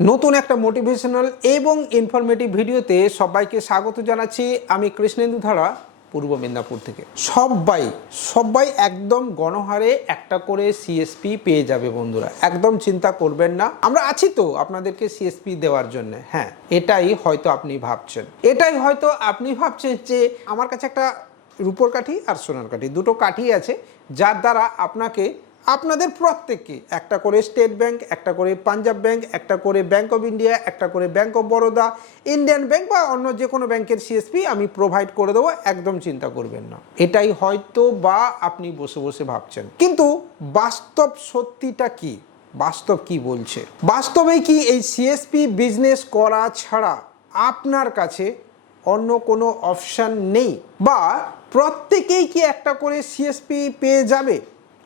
নতুন একটা মোটিভেশনাল এবং ইনফরমেটিভ ভিডিওতে সবাইকে স্বাগত জানাচ্ছি। আমি কৃষ্ণেন্দু ধারা, পূর্ব মেদিনীপুর থেকে। সবাই সবাই একদম গণহারে একটা করে সিএসপি পেয়ে যাবে বন্ধুরা। একদম চিন্তা করবেন না। আমরা আছি তো আপনাদেরকে সিএসপি দেওয়ার জন্য। হ্যাঁ এটাই হয়তো আপনি ভাবছেন। এটাই হয়তো আপনি ভাবছেন যে আমার কাছে একটা রূপোর কাঠি আর সোনার কাঠি। দুটো কাঠি আছে, যার দ্বারা আপনাকে আপনাদের প্রত্যেককে, একটা করে স্টেট ব্যাংক, একটা করে পাঞ্জাব ব্যাংক, একটা করে ব্যাংক অফ ইন্ডিয়া, একটা করে bank of Baroda, Indian bank বা অন্য যে কোনো ব্যাংকের সিএসপি আমি প্রোভাইড করে দেবো, একদম চিন্তা করবেন না। এটাই হয়তো বা আপনি বসে বসে ভাবছেন। কিন্তু বাস্তব সত্যিটা কি? বাস্তব কি বলছে? বাস্তবে কি এই সিএসপি বিজনেস করা ছাড়া আপনার কাছে অন্য কোনো অপশান নেই? বা প্রত্যেকেই কি একটা করে সিএসপি পেয়ে যাবে?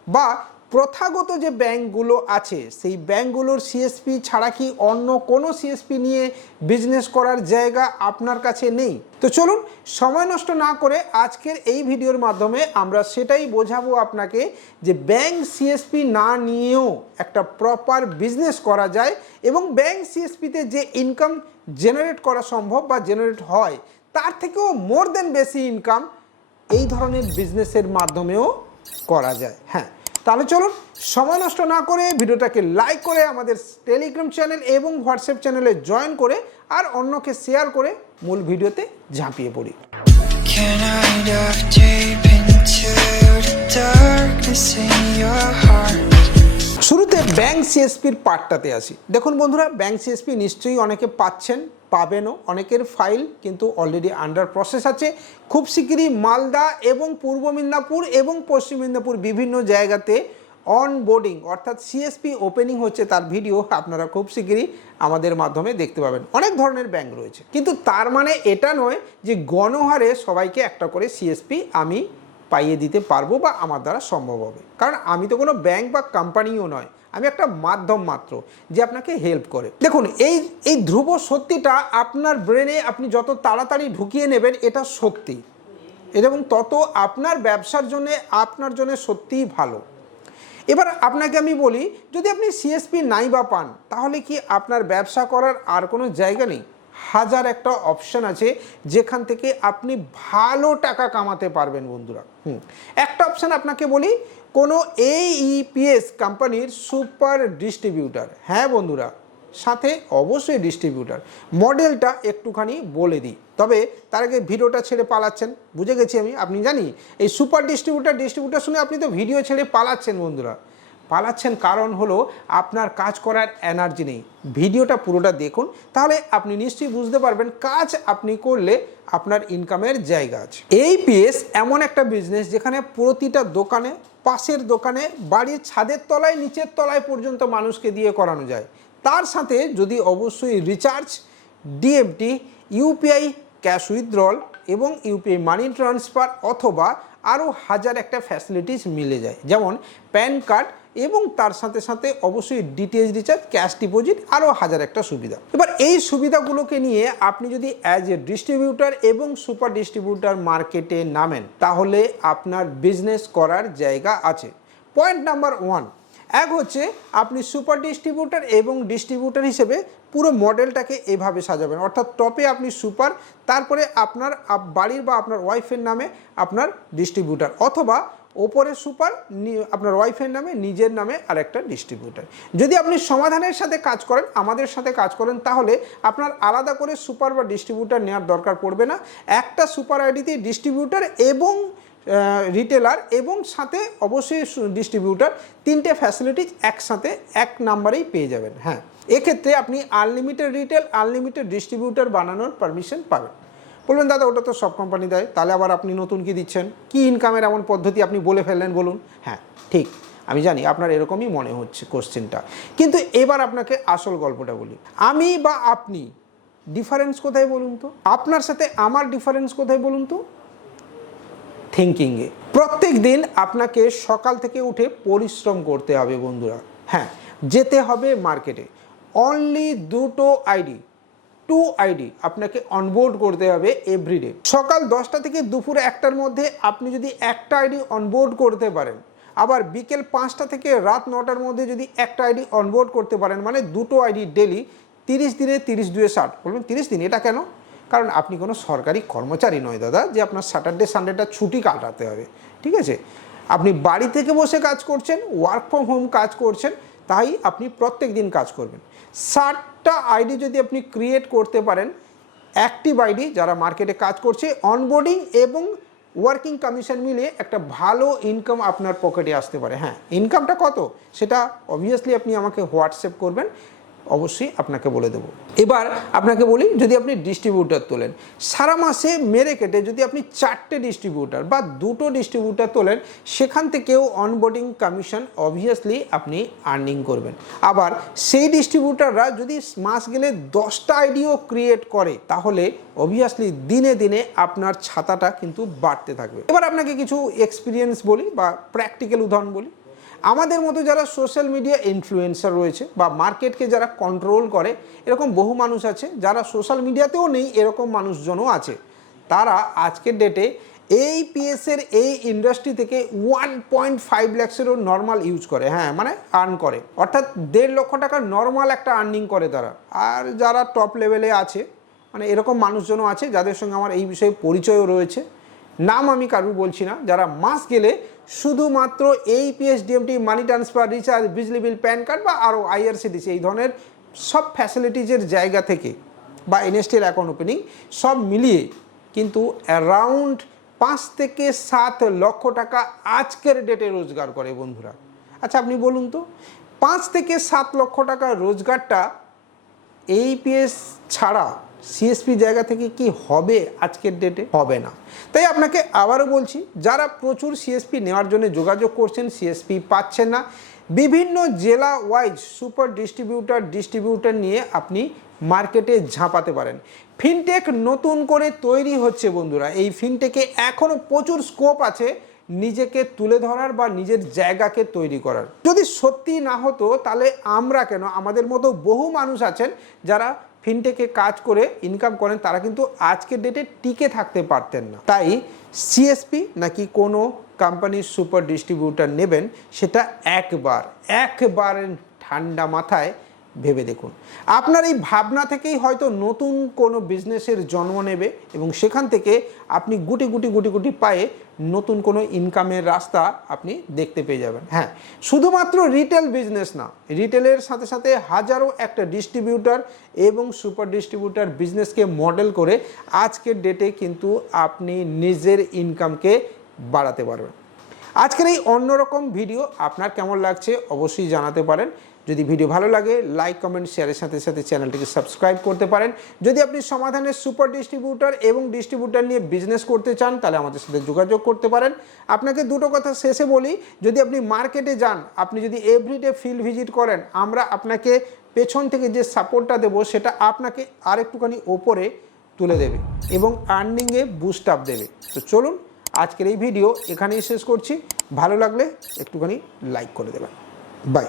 বা প্রথাগত যে ব্যাংকগুলো আছে, সেই ব্যাংকগুলোর সিএসপি ছাড়া কি অন্য কোনো সিএসপি নিয়ে বিজনেস করার জায়গা আপনার কাছে নেই? তো চলুন, সময় নষ্ট না করে আজকের এই ভিডিওর মাধ্যমে আমরা সেটাই বোঝাবো আপনাকে যে ব্যাংক সিএসপি না নিয়েও একটা প্রপার বিজনেস করা যায় এবং ব্যাংক সিএসপিতে যে ইনকাম জেনারেট করা সম্ভব বা জেনারেট হয়, তার থেকেও মোর দেন বেশি ইনকাম এই ধরনের বিজনেসের মাধ্যমেও করা যায়। হ্যাঁ তাহলে চলুন, সময় নষ্ট না করে ভিডিওটাকে লাইক করে আমাদের টেলিগ্রাম চ্যানেল এবং হোয়াটসঅ্যাপ চ্যানেলে জয়েন করে আর অন্যকে শেয়ার করে মূল ভিডিওতে ঝাঁপিয়ে পড়ি darkness in your heart? শুরুতে ব্যাংক সিএসপির পার্টটাতে আসি দেখুন বন্ধুরা, ব্যাংক সিএসপি নিশ্চয়ই অনেকে পাচ্ছেন, পাবেনও, অনেকের ফাইল কিন্তু অলরেডি আন্ডার প্রসেস আছে। খুব শিগগিরই মালদা এবং পূর্ব মেদিনীপুর এবং পশ্চিম মেদিনীপুর বিভিন্ন জায়গাতে অন বোর্ডিং অর্থাৎ সিএসপি ওপেনিং হচ্ছে তার ভিডিও আপনারা খুব শিগগিরই আমাদের মাধ্যমে দেখতে পাবেন। অনেক ধরনের ব্যাংক রয়েছে, কিন্তু তার মানে এটা নয় যে গণহারে সবাইকে একটা করে সিএসপি আমি পাইয়ে দিতে পারব বা আমার দ্বারা সম্ভব হবে। কারণ আমি তো কোনো ব্যাংক বা কোম্পানিও নয়। আমি একটা মাধ্যম মাত্র যে আপনাকে হেল্প করে। দেখুন, এই এই ধ্রুব সত্যিটা আপনার ব্রেনে আপনি যত তাড়াতাড়ি ঢুকিয়ে নেবেন, এটা সত্যি এবং তত আপনার ব্যবসার জন্যে, আপনার জন্য সত্যিই ভালো। এবার আপনাকে আমি বলি, যদি আপনি সিএসপি নাই বা পান, তাহলে কি আপনার ব্যবসা করার আর কোনো জায়গা নেই? হাজার একটা অপশন আছে যেখান থেকে আপনি ভালো টাকা কামাতে পারবেন বন্ধুরা। হুম, একটা অপশান আপনাকে বলি, কোনো এইপিএস কোম্পানির সুপার ডিস্ট্রিবিউটার হ্যাঁ বন্ধুরা, সাথে অবশ্যই ডিস্ট্রিবিউটার মডেলটা একটুখানি বলে দিই। তবে তার আগে ভিডিওটা ছেড়ে পালাচ্ছেন, বুঝে গেছি আমি। আপনি জানি, এই সুপার ডিস্ট্রিবিউটার ডিস্ট্রিবিউটার শুনে আপনি তো ভিডিও ছেড়ে পালাচ্ছেন বন্ধুরা। পালাচ্ছেন কারণ হলো আপনার কাজ করার এনার্জি নেই। ভিডিওটা পুরোটা দেখুন, তাহলে আপনি নিশ্চয়ই বুঝতে পারবেন কাজ আপনি করলে আপনার ইনকামের জায়গা আছে। এই পিএস এমন একটা বিজনেস যেখানে প্রতিটা দোকানে, পাশের দোকানে, বাড়ির ছাদের তলায়, নিচের তলায় পর্যন্ত মানুষকে দিয়ে করানো যায়। তার সাথে যদি অবশ্যই recharge DMT UPI cash withdrawal এবং ইউপিআই মানি ট্রান্সফার অথবা আরও হাজার একটা ফ্যাসিলিটিস মিলে যায়। যেমন প্যান কার্ড এবং তার সাথে সাথে অবশ্যই ডিটিএইচ রিচার্জ ক্যাশ ডিপোজিট আরও হাজার একটা সুবিধা। এবার এই সুবিধাগুলোকে নিয়ে আপনি যদি অ্যাজ এ ডিস্ট্রিবিউটার এবং সুপার ডিস্ট্রিবিউটার মার্কেটে নামেন, তাহলে আপনার বিজনেস করার জায়গা আছে। পয়েন্ট নাম্বার ওয়ান এক হচ্ছে আপনি সুপার ডিস্ট্রিবিউটার এবং ডিস্ট্রিবিউটার হিসেবে পুরো মডেলটাকে এভাবে সাজাবেন। অর্থাৎ টপে আপনি সুপার তারপরে আপনার বাড়ির বা আপনার ওয়াইফের নামে আপনার ডিস্ট্রিবিউটার অথবা ওপরে সুপার আপনার ওয়াইফের নামে, নিজের নামে আরেকটা ডিস্ট্রিবিউটার যদি আপনি সমাধানের সাথে কাজ করেন, আমাদের সাথে কাজ করেন, তাহলে আপনার আলাদা করে সুপার বা ডিস্ট্রিবিউটার নেওয়ার দরকার পড়বে না। একটা সুপার আইডিতে ডিস্ট্রিবিউটার এবং রিটেলার এবং সাথে অবশ্যই ডিস্ট্রিবিউটার তিনটে ফ্যাসিলিটিস একসাথে এক নাম্বারেই পেয়ে যাবেন। হ্যাঁ এক্ষেত্রে আপনি আনলিমিটেড রিটেল আনলিমিটেড ডিস্ট্রিবিউটার বানানোর পারমিশন পাবেন। বলবেন, দাদা, ওটা তো সব কোম্পানি দেয়। তাহলে আবার আপনি নতুন কি দিচ্ছেন? কি ইনকামের এমন পদ্ধতি আপনি বলে ফেললেন, বলুন? হ্যাঁ ঠিক। আমি জানি আপনার এরকমই মনে হচ্ছে কোশ্চেনটা কিন্তু এবার আপনাকে আসল গল্পটা বলি। আমি বা আপনি ডিফারেন্স কোথায় বলুন তো? আপনার সাথে আমার ডিফারেন্স কোথায় বলুন তো? থিঙ্কিংয়ে প্রত্যেক দিন আপনাকে সকাল থেকে উঠে পরিশ্রম করতে হবে, বন্ধুরা। হ্যাঁ যেতে হবে মার্কেটে অনলি দুটো আইডি টু আইডি আপনাকে অনবোর্ড করতে হবে এভরিডে সকাল দশটা থেকে দুপুর একটার মধ্যে আপনি যদি একটা আইডি অনবোর্ড করতে পারেন, আবার বিকেল পাঁচটা থেকে রাত নটার মধ্যে যদি একটা আইডি অনবোর্ড করতে পারেন মানে দুটো আইডি ডেলি তিরিশ দিনে তিরিশ দুয়ে ষাট। বলবেন তিরিশ দিন? এটা কেন? কারণ আপনি কোনো সরকারি কর্মচারী নয় দাদা, যে আপনার স্যাটারডে সানডেটা ছুটি কাটাতে হবে, ঠিক আছে? আপনি বাড়ি থেকে বসে কাজ করছেন ওয়ার্ক ফ্রম হোম কাজ করছেন, তাই আপনি প্রত্যেক দিন কাজ করবেন। ষাটটা আইডি যদি আপনি ক্রিয়েট করতে পারেন অ্যাক্টিভ আইডি যারা মার্কেটে কাজ করছে অনবোর্ডিং এবং ওয়ার্কিং কমিশন মিলে একটা ভালো ইনকাম আপনার পকেটে আসতে পারে। হ্যাঁ ইনকামটা কত? সেটা অবভিয়াসলি আপনি আমাকে হোয়াটসঅ্যাপ করবেন। অবশ্যই আপনাকে বলে দেবো। এবার আপনাকে বলি, যদি আপনি ডিস্ট্রিবিউটার তোলেন, সারা মাসে মেরে কেটে যদি আপনি চারটে ডিস্ট্রিবিউটার বা দুটো ডিস্ট্রিবিউটার তোলেন, সেখান থেকেও অনবোর্ডিং কমিশন অবভিয়াসলি আপনি আর্নিং করবেন। আবার সেই ডিস্ট্রিবিউটাররা যদি মাস গেলে দশটা আইডিও ক্রিয়েট করে, তাহলে অবভিয়াসলি দিনে দিনে আপনার ছাতাটা কিন্তু বাড়তে থাকবে। এবার আপনাকে কিছু এক্সপিরিয়েন্স বলি বা প্র্যাকটিক্যাল উদাহরণ বলি। আমাদের মতো যারা সোশ্যাল মিডিয়া ইনফ্লুয়েন্সার রয়েছে বা মার্কেটকে যারা কন্ট্রোল করে, এরকম বহু মানুষ আছে যারা সোশ্যাল মিডিয়াতেও নেই, এরকম মানুষজনও আছে। তারা আজকের ডেটে এই পিএসের এই ইন্ডাস্ট্রি থেকে ওয়ান পয়েন্ট ফাইভ ল্যাক্সেরও নর্মাল ইউজ করে হ্যাঁ মানে আর্ন করে। অর্থাৎ দেড় লক্ষ টাকার নর্মাল একটা আর্নিং করে তারা। আর যারা টপ লেভেলে আছে মানে এরকম মানুষজনও আছে যাদের সঙ্গে আমার এই বিষয়ে পরিচয়ও রয়েছে। নাম আমি কারুর বলছি না, যারা মাস গেলে শুধুমাত্র এই PS DMT money transfer recharge বিজলি বিল প্যান কার্ড বা আরও আইআরসিটিসি এই ধরনের সব ফ্যাসিলিটিজের জায়গা থেকে বা এনএসটির অ্যাকাউন্ট ওপেনিং সব মিলিয়ে কিন্তু অ্যারাউন্ড পাঁচ থেকে সাত লক্ষ টাকা আজকের ডেটে রোজগার করে বন্ধুরা। আচ্ছা আপনি বলুন তো, পাঁচ থেকে সাত লক্ষ টাকা রোজগারটা এই এইপিএস ছাড়া সিএসপি জায়গা থেকে কি হবে আজকের ডেটে হবে না। তাই আপনাকে আবারও বলছি, যারা প্রচুর সিএসপি নেওয়ার জন্য যোগাযোগ করছেন সিএসপি পাচ্ছেন না, বিভিন্ন জেলা ওয়াইজ সুপার ডিস্ট্রিবিউটার ডিস্ট্রিবিউটার নিয়ে আপনি মার্কেটে ঝাঁপাতে পারেন। ফিনটেক নতুন করে তৈরি হচ্ছে বন্ধুরা। এই ফিনটেকে এখনও প্রচুর স্কোপ আছে নিজেকে তুলে ধরার বা নিজের জায়গাকে তৈরি করার। যদি সত্যি না হতো, তাহলে আমরা কেন? আমাদের মতো বহু মানুষ আছেন যারা ফিনটেকে কাজ করে ইনকাম করেন, তারা কিন্তু আজকের ডেটে টিকে থাকতে পারতেন না। তাই সিএসপি নাকি কোনো কোম্পানির সুপার ডিস্ট্রিবিউটার নেবেন, সেটা একবার একবার ঠান্ডা মাথায় ভেবে দেখুন। আপনার এই ভাবনা থেকেই হয়তো নতুন কোনো বিজনেসের জন্ম নেবে এবং সেখান থেকে আপনি গুটি গুটি গুটি গুটি পায়ে নতুন কোনো ইনকামের রাস্তা আপনি দেখতে পেয়ে যাবেন। হ্যাঁ শুধুমাত্র রিটেল বিজনেস না রিটেলের সাথে সাথে হাজারো একটা ডিস্ট্রিবিউটার এবং সুপার ডিস্ট্রিবিউটার বিজনেসকে মডেল করে আজকের ডেটে কিন্তু আপনি নিজের ইনকামকে বাড়াতে পারবেন। আজকের এই অন্যরকম ভিডিও আপনার কেমন লাগছে অবশ্যই জানাতে পারেন। যদি ভিডিও ভালো লাগে লাইক কমেন্ট শেয়ারের সাথে সাথে চ্যানেলটিকে সাবস্ক্রাইব করতে পারেন। যদি আপনি সমাধানের সুপার ডিস্ট্রিবিউটার এবং ডিস্ট্রিবিউটার নিয়ে বিজনেস করতে চান, তাহলে আমাদের সাথে যোগাযোগ করতে পারেন। আপনাকে দুটো কথা শেষে বলি, যদি আপনি মার্কেটে যান, আপনি যদি এভরিডে ফিল্ড ভিজিট করেন, আমরা আপনাকে পেছন থেকে যে সাপোর্টটা দেবো, সেটা আপনাকে আরেকটুখানি ওপরে তুলে দেবে এবং আর্নিংয়ে বুস্ট আপ দেবে। তো চলুন আজকের এই ভিডিও এখানেই শেষ করছি। ভালো লাগলে একটুখানি লাইক করে দেবেন। বাই